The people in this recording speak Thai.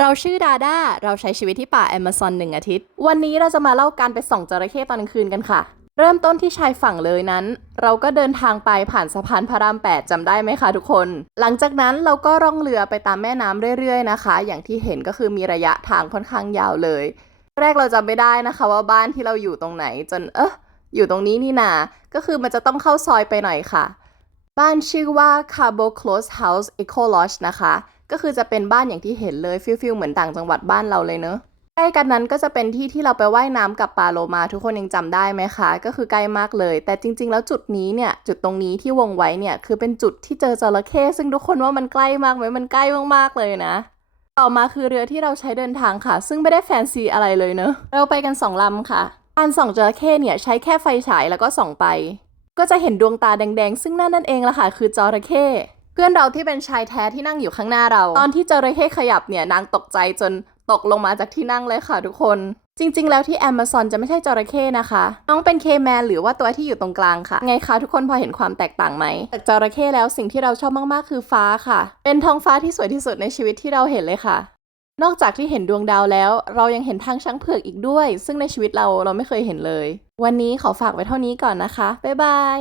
เราชื่อดาด้า เราใช้ชีวิตที่ป่าแอมะซอนหนึ่งอาทิตย์ วันนี้เราจะมาเล่าการไปส่องจระเข้ตอนกลางคืนกันค่ะ เริ่มต้นที่ชายฝั่งเลยนั้น เราก็เดินทางไปผ่านสะพานพระราม8จำได้ไหมคะทุกคน หลังจากนั้นเราก็ร่องเรือไปตามแม่น้ำเรื่อยๆนะคะ อย่างที่เห็นก็คือมีระยะทางค่อนข้างยาวเลย แรกเราจำไม่ได้นะคะว่าบ้านที่เราอยู่ตรงไหนจนเอ๊ะอยู่ตรงนี้นี่นา ก็คือมันจะต้องเข้าซอยไปหน่อยค่ะ บ้านชื่อว่า Cabo Close House Eco Lodge นะคะ ก็คือจะเป็นบ้านอย่างที่เห็นเลยฟิลฟิลเหมือนต่างจังหวัดบ้านเราเลยเนอะใกล้กันนั้นก็จะเป็นที่ที่เราไปไว่ายน้ำกับปลาโลมาทุกคนยังจำได้ไหมคะ ก็คือใกล้มากเลย แต่จริง ๆ แล้วจุดนี้เนี่ย จุดตรงนี้ที่วงไว้เนี่ย คือเป็นจุดที่เจอจระเข้ซึ่งทุกคนว่ามันใกล้มากไหมมันใกล้มากๆเลยนะ ต่อมาคือเรือที่เราใช้เดินทางค่ะ ซึ่งไม่ได้แฟนซีอะไรเลยเนอะเราไปกันสองลำค่ะการส่องจระเข้เนี่ยใช้แค่ไฟฉายแล้วก็ส่องไป ก็จะเห็นดวงตาแดงๆ ซึ่งนั่นนั่นเองละค่ะ คือจระเข้เพื่อนเราที่เป็นชายแท้ที่นั่งอยู่ข้างหน้าเรา ตอนที่จระเข้ขยับเนี่ยนางตกใจจนตกลงมาจากที่นั่งเลยค่ะทุกคน จริง ๆ แล้วที่แอมะซอนจะไม่ใช่จระเข้นะคะ น้องเป็นเคแมนหรือว่าตัวที่อยู่ตรงกลางค่ะ ไงคะทุกคนพอเห็นความแตกต่างไหมจากจระเข้แล้วสิ่งที่เราชอบมากๆ คือฟ้าค่ะ เป็นท้องฟ้าที่สวยที่สุดในชีวิตที่เราเห็นเลยค่ะ นอกจากที่เห็นดวงดาวแล้ว เรายังเห็นทางช้างเผือกอีกด้วย ซึ่งในชีวิตเราเราไม่เคยเห็นเลย วันนี้ขอฝากไว้เท่านี้ก่อนนะคะ บ๊ายบาย